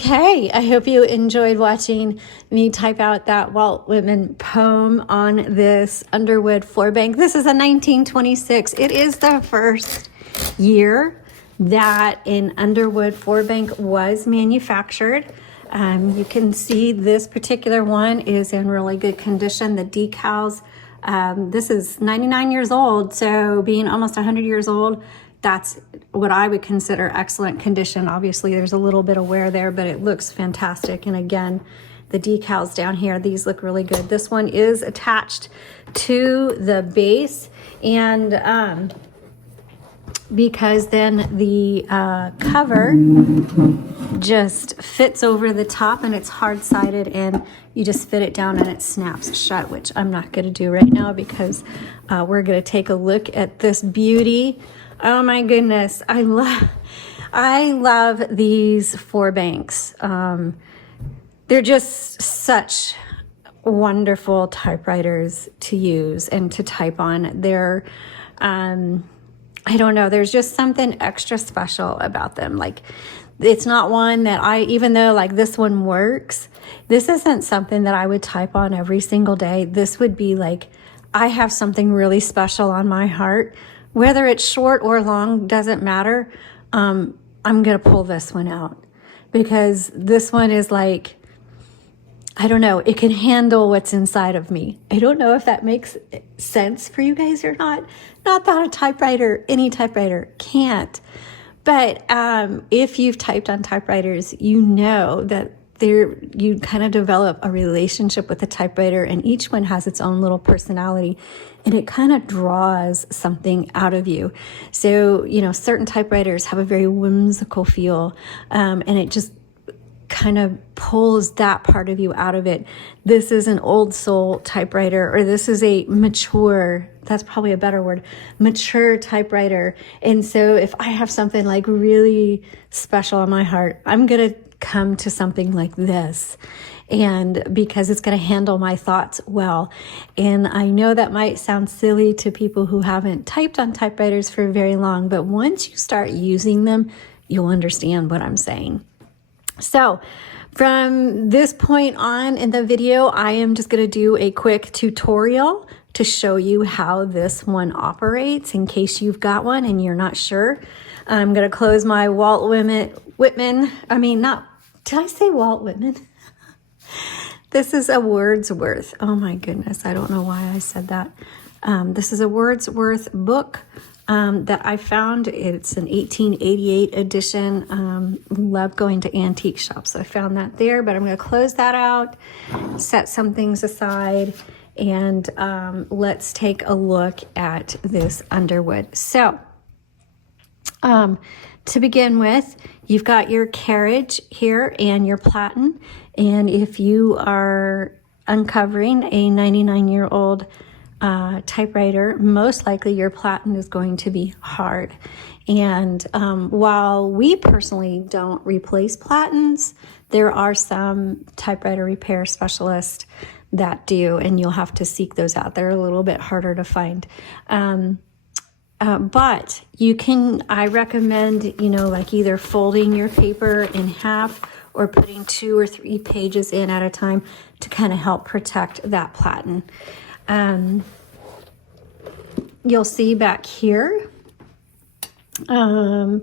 Okay, I hope you enjoyed watching me type out that Walt Whitman poem on this Underwood floor bank. This is a 1926. It is the first year that an Underwood floor bank was manufactured. You can see this particular one is in really good condition. The decals, this is 99 years old, so being almost 100 years old, that's what I would consider excellent condition. Obviously, there's a little bit of wear there, but it looks fantastic. And again, the decals down here, these look really good. This one is attached to the base, and because then the cover just fits over the top, and it's hard-sided, and you just fit it down and it snaps shut, which I'm not going to do right now because we're going to take a look at this beauty. Oh my goodness, I love these floor banks. They're just such wonderful typewriters to use and to type on. They're I don't know, there's just something extra special about them. Like, it's not one that even though like this one works, this isn't something that I would type on every single day. This would be like, I have something really special on my heart. Whether it's short or long, doesn't matter. I'm going to pull this one out because this one is like, I don't know, it can handle what's inside of me. I don't know if that makes sense for you guys or not. Not that a typewriter, any typewriter can't. But if you've typed on typewriters, you know that you kind of develop a relationship with the typewriter, and each one has its own little personality, and it kind of draws something out of you. So, you know, certain typewriters have a very whimsical feel, and it just kind of pulls that part of you out of it. This is an old soul typewriter, or this is a mature, that's probably a better word, mature typewriter. And so if I have something like really special on my heart, I'm going to come to something like this, and because it's going to handle my thoughts well. And I know that might sound silly to people who haven't typed on typewriters for very long, but once you start using them, you'll understand what I'm saying. So from this point on in the video, I am just going to do a quick tutorial to show you how this one operates in case you've got one and you're not sure. I'm going to close my Walt Whitman. I mean, did I say Walt Whitman? This is a Wordsworth. Oh my goodness, I don't know why I said that. This is a Wordsworth book that I found. It's an 1888 edition. Love going to antique shops. So I found that there, but I'm going to close that out, set some things aside, and let's take a look at this Underwood. So to begin with, you've got your carriage here and your platen. And if you are uncovering a 99-year-old typewriter, most likely your platen is going to be hard. And while we personally don't replace platens, there are some typewriter repair specialists that do, and you'll have to seek those out. They're a little bit harder to find. But you can, I recommend, like either folding your paper in half or putting 2 or 3 pages in at a time to kind of help protect that platen. You'll see back here are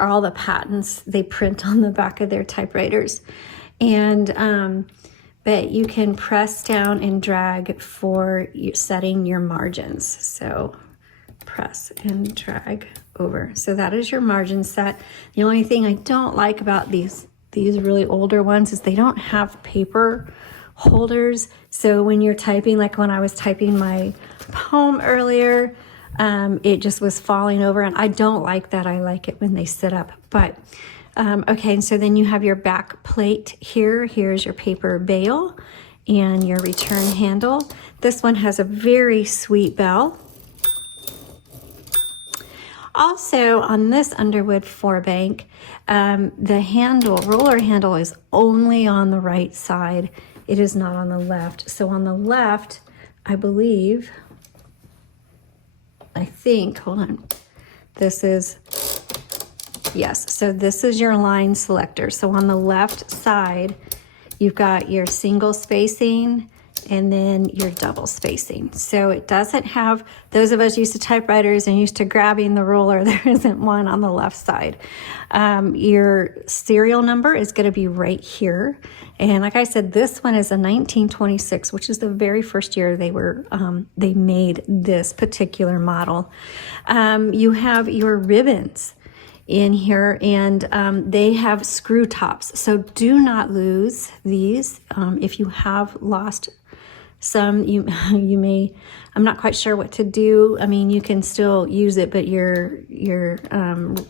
all the patents they print on the back of their typewriters. And, but you can press down and drag for setting your margins. So press and drag over. So that is your margin set. The only thing I don't like about these really older ones is they don't have paper holders. So when you're typing, like when I was typing my poem earlier, it just was falling over, and I don't like that. I like it when they sit up. But okay, and so then you have your back plate here. Here's your paper bail and your return handle. This one has a very sweet bell. Also, on this Underwood floor bank, the roller handle is only on the right side. It is not on the left. So on the left, I think, hold on. This is Yes, so this is your line selector. So on the left side, you've got your single spacing and then your double spacing. So it doesn't have, those of us used to typewriters and used to grabbing the ruler, there isn't one on the left side. Your serial number is going to be right here. And like I said, this one is a 1926, which is the very first year they made this particular model. You have your ribbons in here, and they have screw tops. So do not lose these. If you have lost some, you may, I'm not quite sure what to do. I mean, you can still use it, but your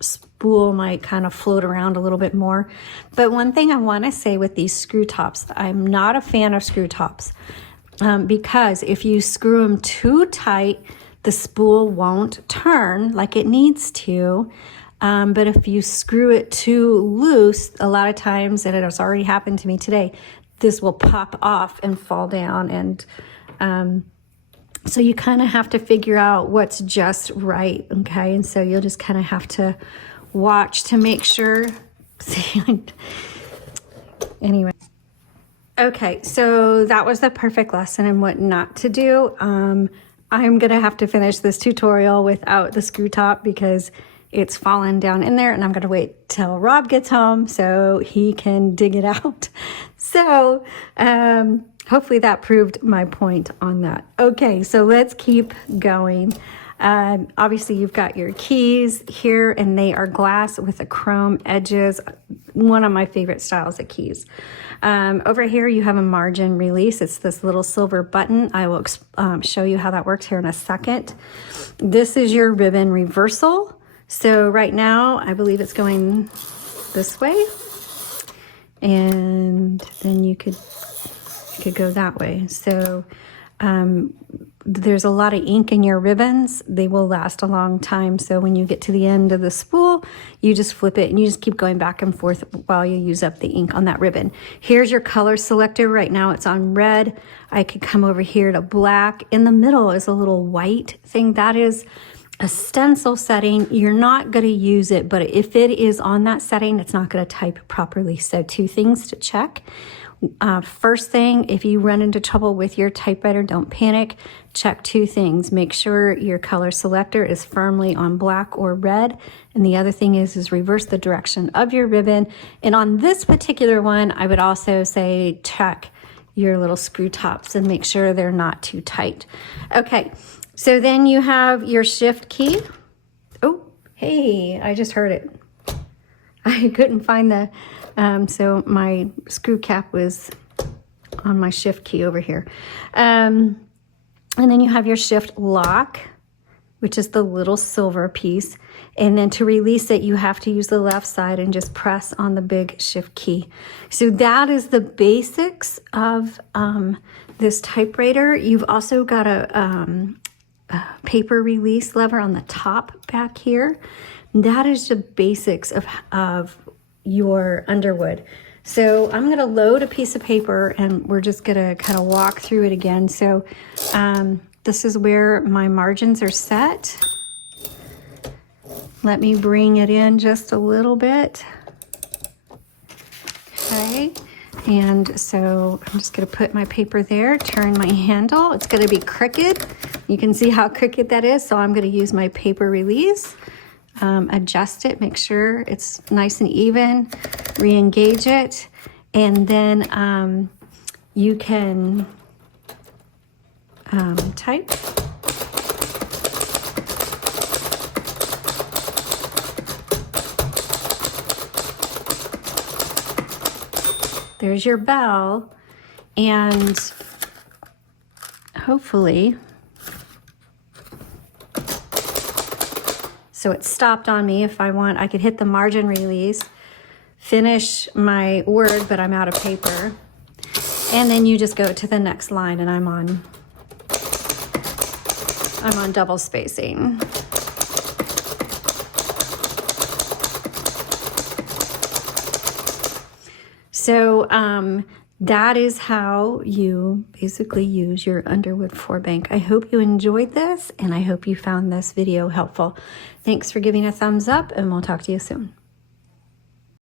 spool might kind of float around a little bit more. But one thing I want to say with these screw tops, I'm not a fan of screw tops because if you screw them too tight, the spool won't turn like it needs to. But if you screw it too loose, a lot of times, and it has already happened to me today, this will pop off and fall down. And so you kind of have to figure out what's just right, okay? And so you'll just kind of have to watch to make sure. Anyway. Okay, so that was the perfect lesson and what not to do. I'm going to have to finish this tutorial without the screw top because it's fallen down in there, and I'm going to wait till Rob gets home so he can dig it out. So hopefully that proved my point on that. Okay, so let's keep going. Obviously, you've got your keys here, and they are glass with the chrome edges. One of my favorite styles of keys. Over here, you have a margin release. It's this little silver button. I will show you how that works here in a second. This is your ribbon reversal. So right now, I believe it's going this way, and then you could go that way. So there's a lot of ink in your ribbons. They will last a long time. So when you get to the end of the spool, you just flip it and you just keep going back and forth while you use up the ink on that ribbon. Here's your color selector. Right now it's on red. I could come over here to black. In the middle is a little white thing. That is a stencil setting. You're not going to use it, but if it is on that setting, it's not going to type properly. So two things to check. First thing, if you run into trouble with your typewriter, don't panic. Check two things. Make sure your color selector is firmly on black or red. And the other thing is reverse the direction of your ribbon. And on this particular one, I would also say check your little screw tops and make sure they're not too tight. Okay. So then you have your shift key. Oh, hey, I just heard it. I couldn't find the, so my screw cap was on my shift key over here. And then you have your shift lock, which is the little silver piece. And then to release it, you have to use the left side and just press on the big shift key. So that is the basics of this typewriter. You've also got a paper release lever on the top back here. That is the basics of your Underwood. So I'm going to load a piece of paper and we're just going to kind of walk through it again. So this is where my margins are set. Let me bring it in just a little bit. Okay. And so I'm just going to put my paper there, turn my handle. It's going to be crooked. You can see how crooked that is. So I'm going to use my paper release, adjust it, make sure it's nice and even, re-engage it. And then you can type. There's your bell, and hopefully, so it stopped on me. If I want, I could hit the margin release, finish my word, but I'm out of paper. And then you just go to the next line, and I'm on double spacing. So that is how you basically use your Underwood 4-bank. I hope you enjoyed this, and I hope you found this video helpful. Thanks for giving a thumbs up, and we'll talk to you soon.